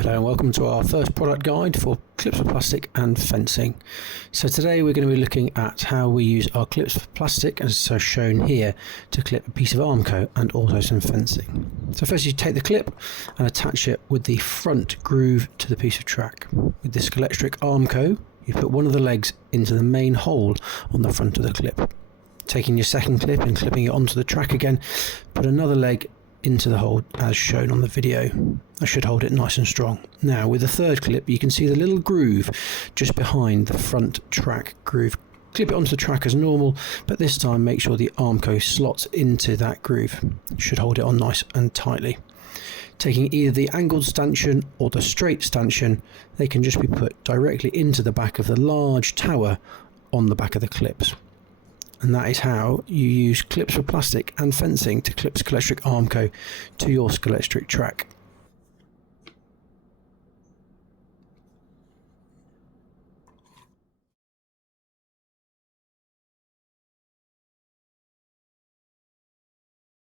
Hello and welcome to our first product guide for clips for plastic and fencing. So today we're going to be looking at how we use our clips for plastic, as so shown here, to clip a piece of Armco and also some fencing. So first you take the clip and attach it with the front groove to the piece of track. With the Scalextric Armco, you put one of the legs into the main hole on the front of the clip. Taking your second clip and clipping it onto the track again, put another leg into the hole as shown on the video. I should hold it nice and strong. Now with the third clip you can see the little groove just behind the front track groove. Clip it onto the track as normal, but this time make sure the Armco slots into that groove. Should hold it on nice and tightly. Taking either the angled stanchion or the straight stanchion, they can just be put directly into the back of the large tower on the back of the clips. And that is how you use clips for plastic and fencing to clip Scalextric Armco to your Scalextric track.